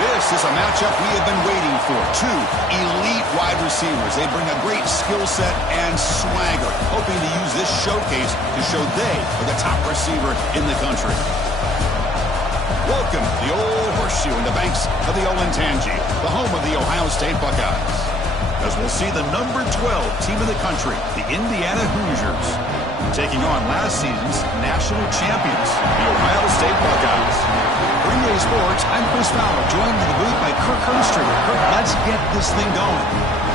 This is a matchup we have been waiting for. Two elite wide receivers. They bring a great skill set and swagger, hoping to use this showcase to show they are the top receiver in the country. Welcome to the Old Horseshoe in the banks of the Olentangy, the home of the Ohio State Buckeyes. As we'll see the number 12 team in the country, the Indiana Hoosiers, taking on last season's national champions, the Ohio State Buckeyes. For EA Sports, I'm Chris Fowler, joined in the booth by Kirk Hermstreet. Kirk, let's get this thing going.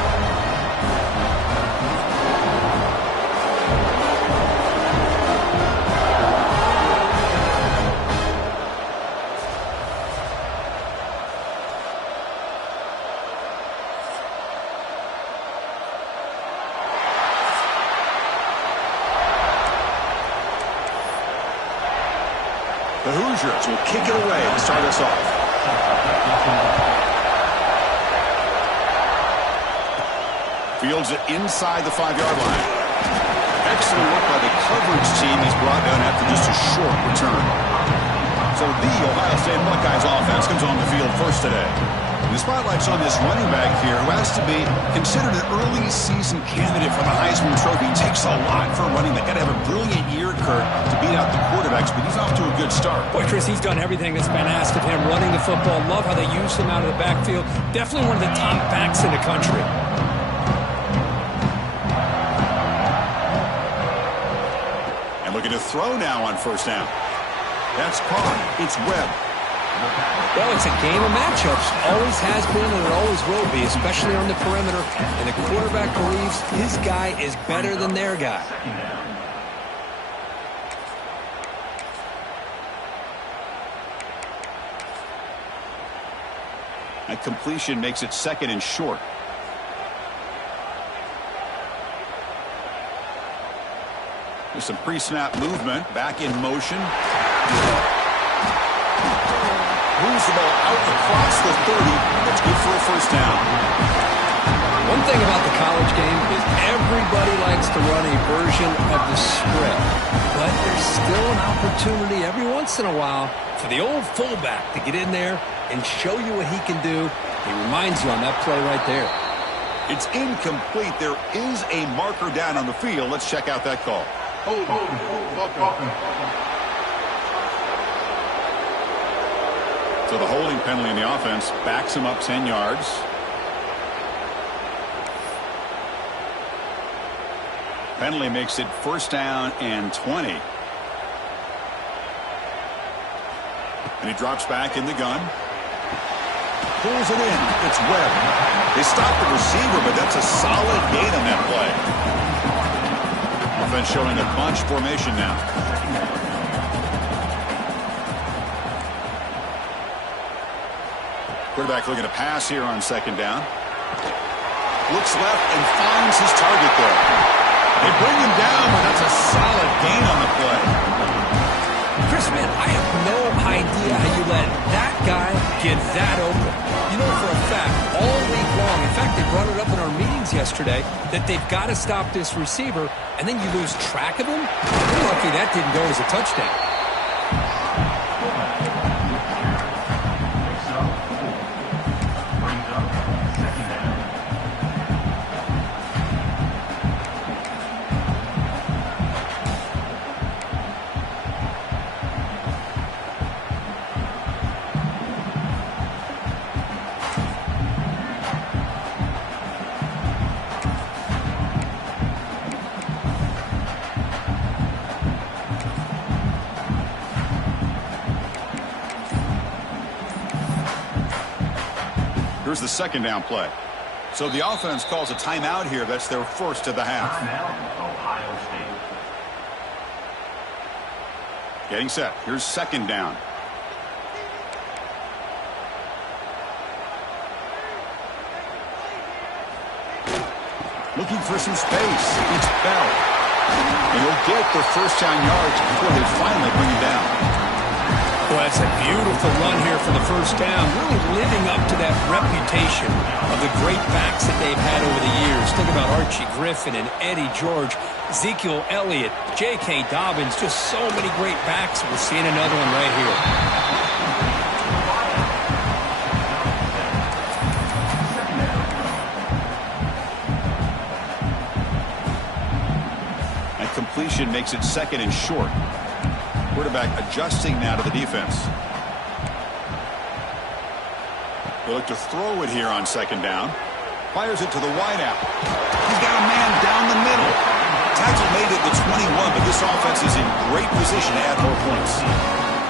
The Hoosiers will kick it away to start us off. Fields it inside the 5-yard line. Excellent work by the coverage team. He's brought down after just a short return. So the Ohio State Buckeyes offense comes on the field first today. The spotlight's on this running back here who has to be considered an early season candidate for the Heisman Trophy. It takes a lot for a running back. Got to have a brilliant year, Kurt, to beat out the quarterbacks, but he's off to a good start. Boy, Chris, he's done everything that's been asked of him. Running the football, love how they use him out of the backfield. Definitely one of the top backs in the country. And looking to throw now on first down. That's caught. It's Webb. Well, it's a game of matchups. Always has been and it always will be, especially on the perimeter. And the quarterback believes his guy is better than their guy. That completion makes it second and short. There's some pre-snap movement. Back in motion. Moves the ball out across the 30. That's good for a first down. One thing about the college game is everybody likes to run a version of the spread. But there's still an opportunity every once in a while for the old fullback to get in there and show you what he can do. He reminds you on that play right there. It's incomplete. There is a marker down on the field. Let's check out that call. So the holding penalty in the offense backs him up 10 yards. Penalty makes it first down and 20. And he drops back in the gun. Pulls it in. It's Webb. They stop the receiver, but that's a solid gain on that play. Offense showing a bunch formation now. Quarterback looking to pass here on second down. Looks left and finds his target there. They bring him down, but that's a solid gain on the play. Chris, man, I have no idea how you let that guy get that open. You know for a fact, all week long, in fact, they brought it up in our meetings yesterday, that they've got to stop this receiver, and then you lose track of him? You're lucky that didn't go as a touchdown. Here's the second down play. So the offense calls a timeout here. That's their first of the half. Ohio State. Getting set. Here's second down. Looking for some space. It's Bell. And he'll get the first down yards before they finally bring him down. Well, that's a beautiful run here for the first down. Really living up to that reputation of the great backs that they've had over the years. Think about Archie Griffin and Eddie George, Ezekiel Elliott, J.K. Dobbins, just so many great backs. We're seeing another one right here. completion makes it second and short. Quarterback adjusting now to the defense. They look to throw it here on second down. Fires it to the wideout. He's got a man down the middle. Tackle made it to 21, but this offense is in great position to add more points.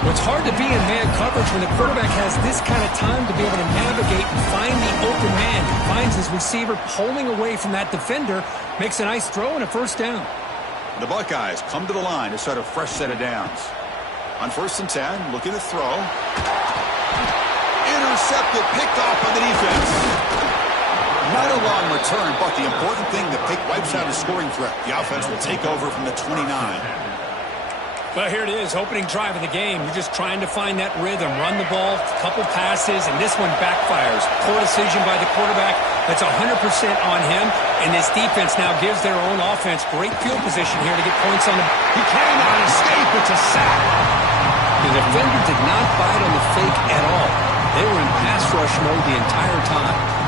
Well, it's hard to be in man coverage when the quarterback has this kind of time to be able to navigate and find the open man. He finds his receiver pulling away from that defender, makes a nice throw and a first down. The Buckeyes come to the line to start a fresh set of downs. On 1st and 10, looking to throw. Intercepted, picked off by the defense. Not a long return, but the important thing, the pick wipes out a scoring threat. The offense will take over from the 29. Well, here it is, opening drive of the game. You're just trying to find that rhythm, run the ball, a couple passes, and this one backfires. Poor decision by the quarterback. That's 100% on him, and this defense now gives their own offense great field position here to get points on the... He cannot escape. It's a sack. The defender did not bite on the fake at all. They were in pass rush mode the entire time.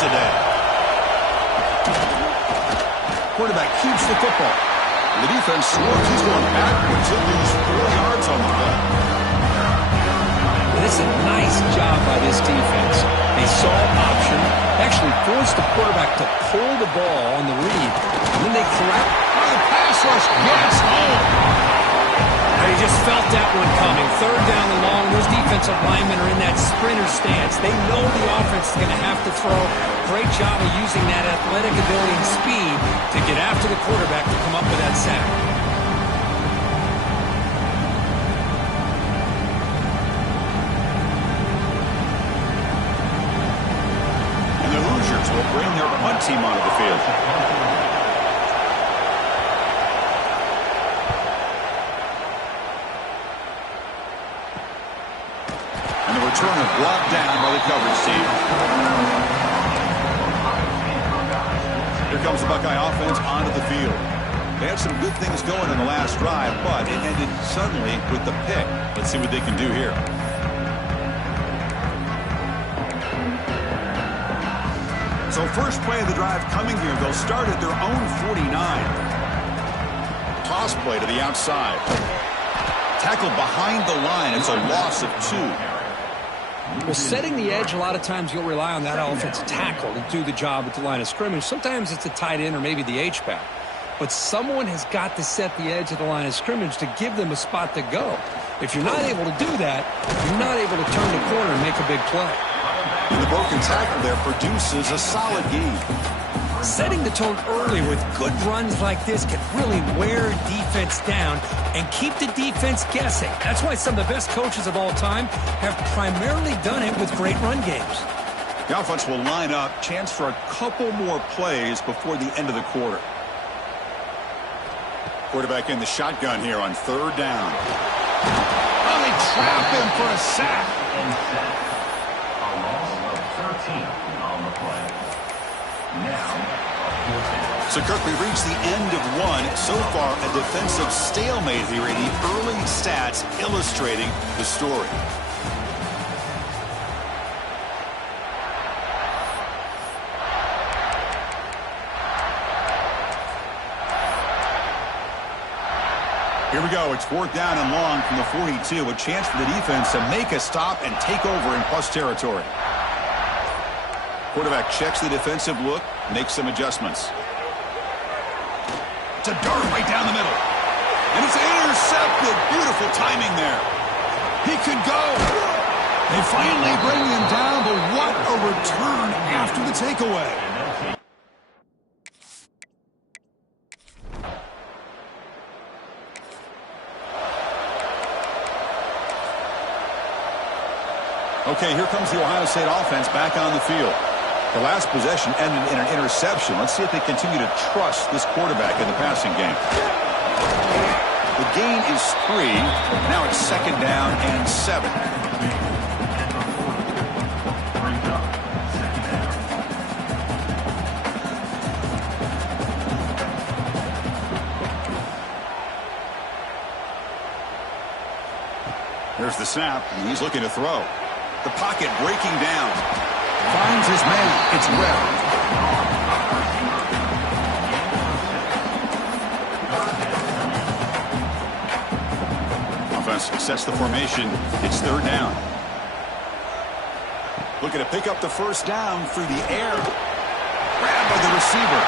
Today. Quarterback keeps the football. The defense slows. He's going backwards. He'll lose 4 yards on the play. This is a nice job by this defense. They saw option, actually forced the quarterback to pull the ball on the read, and then they correct. Oh, the pass rush gets home. He just felt that one coming. 3rd down and long. Those defensive linemen are in that sprinter stance. They know the offense is going to have to throw. Great job of using that athletic ability and speed to get after the quarterback to come up with that sack. And the Hoosiers will bring their punt team onto the field. Returner blocked down by the coverage team. Here comes the Buckeye offense onto the field. They had some good things going in the last drive, but it ended suddenly with the pick. Let's see what they can do here. So first play of the drive coming here. They'll start at their own 49. Toss play to the outside. Tackled behind the line. It's a loss of 2. Well, setting the edge, a lot of times you'll rely on that offensive tackle to do the job at the line of scrimmage. Sometimes it's a tight end or maybe the H-back. But someone has got to set the edge of the line of scrimmage to give them a spot to go. If you're not able to do that, you're not able to turn the corner and make a big play. And the broken tackle there produces a solid gain. Setting the tone early with good runs like this can really wear defense down and keep the defense guessing. That's why some of the best coaches of all time have primarily done it with great run games. The offense will line up. Chance for a couple more plays before the end of the quarter. Quarterback in the shotgun here on 3rd down. Oh, they trap him for a sack. A loss of 13 on the play. So, Kirk, we reached the end of one. So far, a defensive stalemate here in the early stats illustrating the story. Here we go. It's 4th down and long from the 42. A chance for the defense to make a stop and take over in plus territory. Quarterback checks the defensive look, makes some adjustments. It's a dart right down the middle. And it's intercepted. Beautiful timing there. He could go. They finally bring him down, but what a return after the takeaway. Okay, here comes the Ohio State offense back on the field. The last possession ended in an interception. Let's see if they continue to trust this quarterback in the passing game. The gain is 3. Now it's 2nd down and 7. Here's the snap, and he's looking to throw. The pocket breaking down. Finds his man. It's Webb. Offense sets the formation. It's third down. Looking to pick up the first down through the air. Grabbed by the receiver.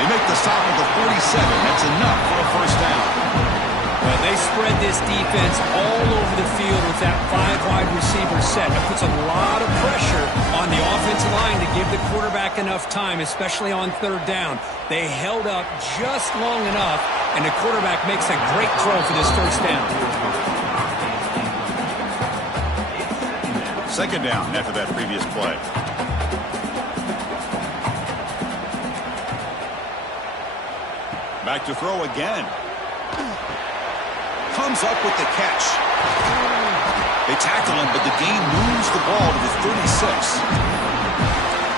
They make the stop at the 47. That's enough for a first down. Well, they spread this defense all over the field with that 5-wide receiver set. It puts a lot of pressure on the offensive line to give the quarterback enough time, especially on third down. They held up just long enough, and the quarterback makes a great throw for this first down. Second down after that previous play. Back to throw again. Comes up with the catch. They tackle him, but the gain moves the ball to the 36.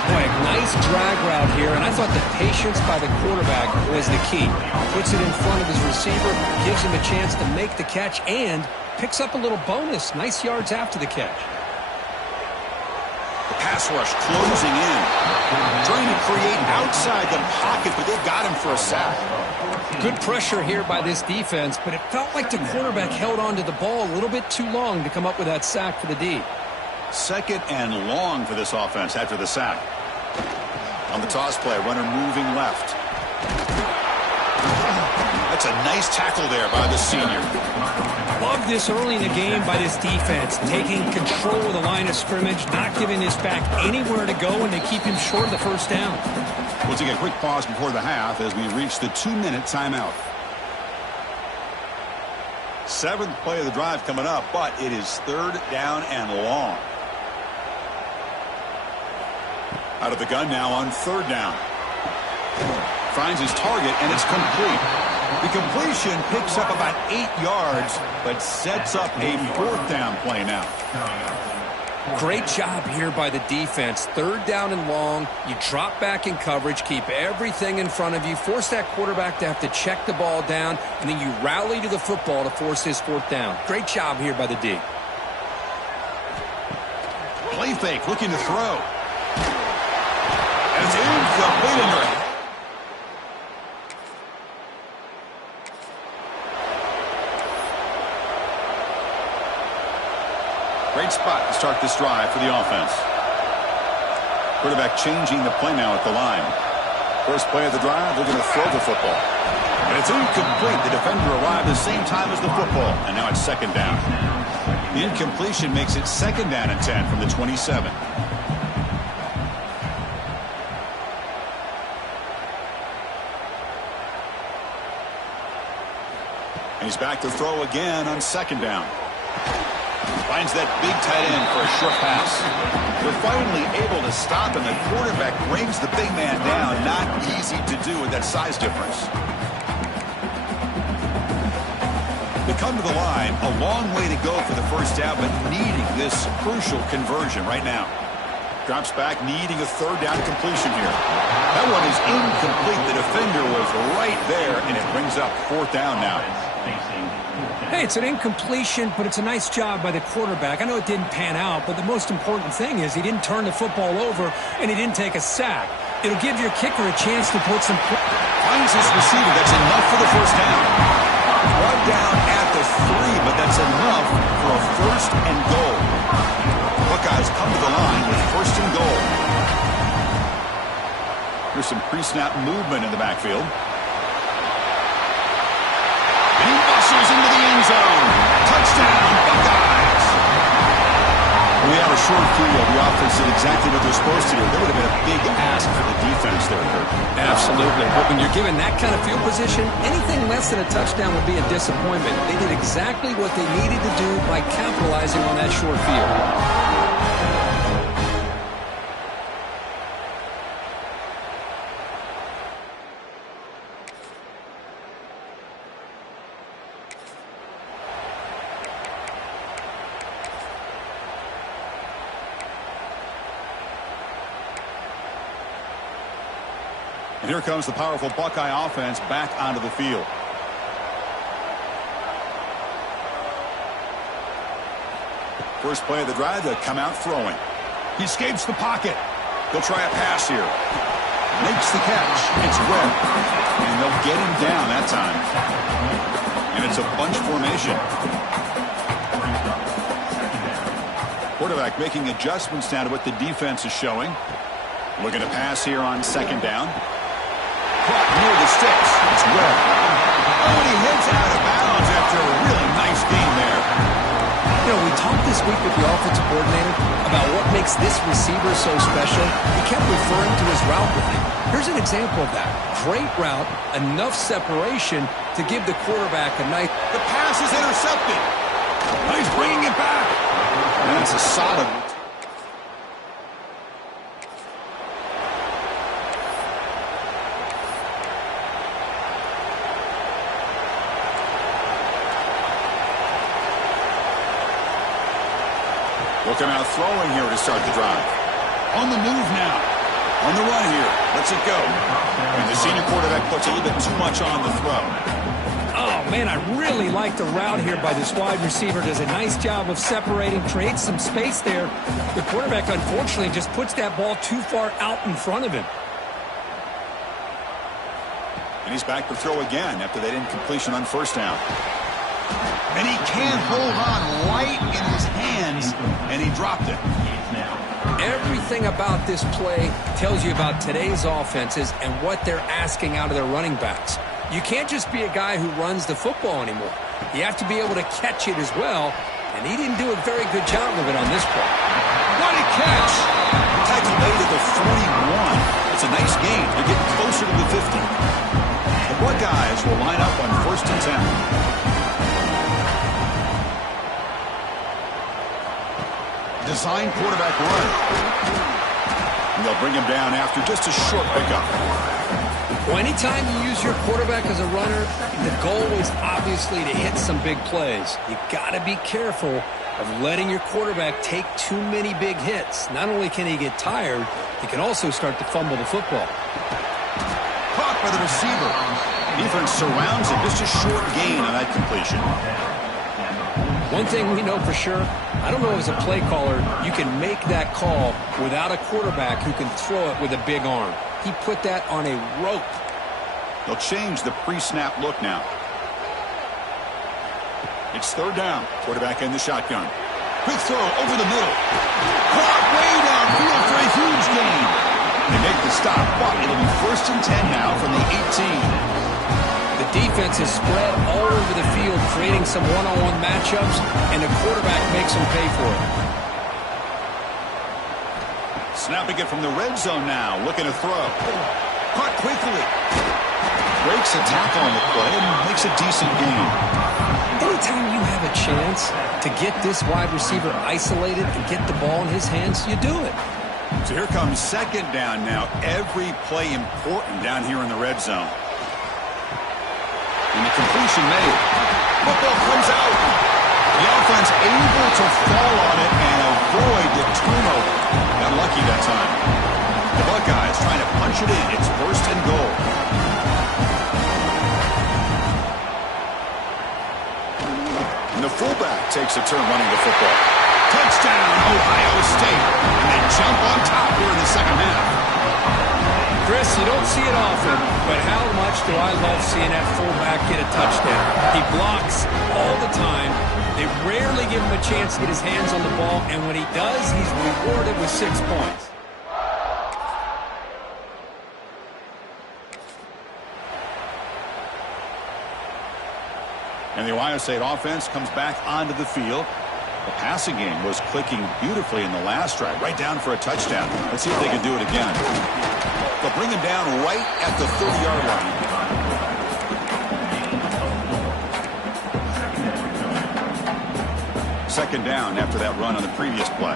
Boy, nice drag route here, and I thought the patience by the quarterback was the key. Puts it in front of his receiver, gives him a chance to make the catch, and picks up a little bonus. Nice yards after the catch. The pass rush closing in. Trying to create outside the pocket, but they got him for a sack. Good pressure here by this defense, but it felt like the quarterback held on to the ball a little bit too long to come up with that sack for the D. Second and long for this offense after the sack. On the toss play, runner moving left. That's a nice tackle there by the senior. Love this early in the game by this defense, taking control of the line of scrimmage, not giving this back anywhere to go, and they keep him short of the first down. We'll take a quick pause before the half as we reach the 2-minute timeout. Seventh play of the drive coming up, but it is third down and long. Out of the gun now on third down. Finds his target, and it's complete. The completion picks up about 8 yards, but sets up a fourth down play now. Great job here by the defense. Third down and long. You drop back in coverage, keep everything in front of you, force that quarterback to have to check the ball down, and then you rally to the football to force his fourth down. Great job here by the D. Play fake, looking to throw. And it's incomplete under it. Great spot to start this drive for the offense. Quarterback changing the play now at the line. First play of the drive, they're going to throw the football. And it's incomplete. The defender arrived the same time as the football, and now it's second down. The incompletion makes it second down and 10 from the 27. And he's back to throw again on second down. Finds that big tight end for a short pass. They're finally able to stop, and the quarterback brings the big man down. Not easy to do with that size difference. They come to the line, a long way to go for the first down, but needing this crucial conversion right now. Drops back, needing a third down completion here. That one is incomplete. The defender was right there, and it brings up fourth down now. Hey, it's an incompletion, but it's a nice job by the quarterback. I know it didn't pan out, but the most important thing is he didn't turn the football over, and he didn't take a sack. It'll give your kicker a chance to put some... Finds his receiver. That's enough for the first down. Brought down at the 3, but that's enough for a first and goal. Buckeyes come to the line with first and goal. There's some pre-snap movement in the backfield. And he bustles into the end zone. Touchdown, Buckeyes. We have a short field. The offense did exactly what they're supposed to do. That would have been a big ask for the defense there, Kurt. Absolutely. But when you're given that kind of field position, anything less than a touchdown would be a disappointment. They did exactly what they needed to do by capitalizing on that short field. And here comes the powerful Buckeye offense back onto the field. First play of the drive, they'll come out throwing. He escapes the pocket. He'll try a pass here. Makes the catch. It's Webb. And they'll get him down that time. And it's a bunch formation. Quarterback making adjustments now to what the defense is showing. Looking to pass here on second down. Caught near the sticks. It's Webb. Oh, and he heads out of bounds after a really nice game there. You know, we talked this week with the offensive coordinator about what makes this receiver so special. He kept referring to his route running. Here's an example of that. Great route, enough separation to give the quarterback a nice... The pass is intercepted. He's bringing it back. And that's a solid... Looking out throwing here to start the drive. On the move now. On the run here. Lets it go. And the senior quarterback puts a little bit too much on the throw. Oh, man, I really like the route here by this wide receiver. Does a nice job of separating, creates some space there. The quarterback, unfortunately, just puts that ball too far out in front of him. And he's back to throw again after that incompletion on first down. And he can't hold on light in his hands, and he dropped it. Everything about this play tells you about today's offenses and what they're asking out of their running backs. You can't just be a guy who runs the football anymore. You have to be able to catch it as well, and he didn't do a very good job of it on this play. What a catch! Tackle made at the 41. It's a nice gain. They're getting closer to the 50. The Buckeyes will line up on 1st and 10. Design quarterback run. And they'll bring him down after just a short pickup. Well, anytime you use your quarterback as a runner, the goal is obviously to hit some big plays. You got to be careful of letting your quarterback take too many big hits. Not only can he get tired, he can also start to fumble the football. Caught by the receiver. Defense surrounds him. Just a short gain on that completion. One thing we know for sure, I don't know as a play caller, you can make that call without a quarterback who can throw it with a big arm. He put that on a rope. They'll change the pre-snap look now. It's third down. Quarterback in the shotgun. Quick throw over the middle. Caught way downfield for a huge gain. They make the stop, but it'll be 1st and 10 now from the 18. The defense is spread all over the field, creating some one-on-one matchups, and the quarterback makes them pay for it. Snapping it from the red zone now, looking to throw. Caught quickly. Breaks a tackle on the play and makes a decent gain. Anytime you have a chance to get this wide receiver isolated and get the ball in his hands, you do it. So here comes second down now. Every play important down here in the red zone. And the completion made. Football comes out. The offense able to fall on it and avoid the turnover. Got lucky that time. The Buckeyes trying to punch it in. It's 1st and goal. And the fullback takes a turn running the football. Touchdown, Ohio State. And they jump on top here in the second half. Chris, you don't see it often, but how much do I love seeing that fullback get a touchdown. He blocks all the time. They rarely give him a chance to get his hands on the ball, and when he does, he's rewarded with 6 points. And the Ohio State offense comes back onto the field. The passing game was clicking beautifully in the last drive, right down for a touchdown. Let's see if they can do it again. They'll bring him down right at the 30-yard line. Second down after that run on the previous play.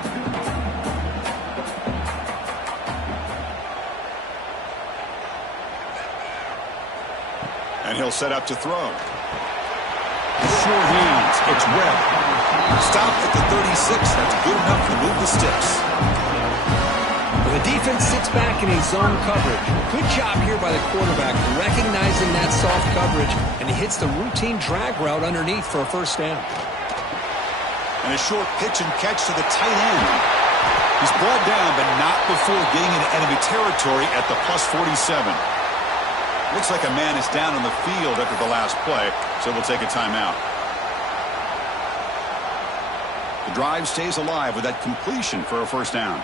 And he'll set up to throw. Short hands. It's Webb. Stopped at the 36. That's good enough to move the sticks. Well, the defense sits back in a zone coverage. Good job here by the quarterback recognizing that soft coverage, and he hits the routine drag route underneath for a first down. And a short pitch and catch to the tight end. He's brought down, but not before getting into enemy territory at the plus 47. Looks like a man is down on the field after the last play, so we'll take a timeout. The drive stays alive with that completion for a first down.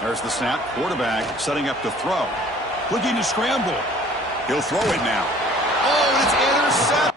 There's the snap. Quarterback setting up to throw. Looking to scramble. He'll throw it now. Oh, and it's intercepted.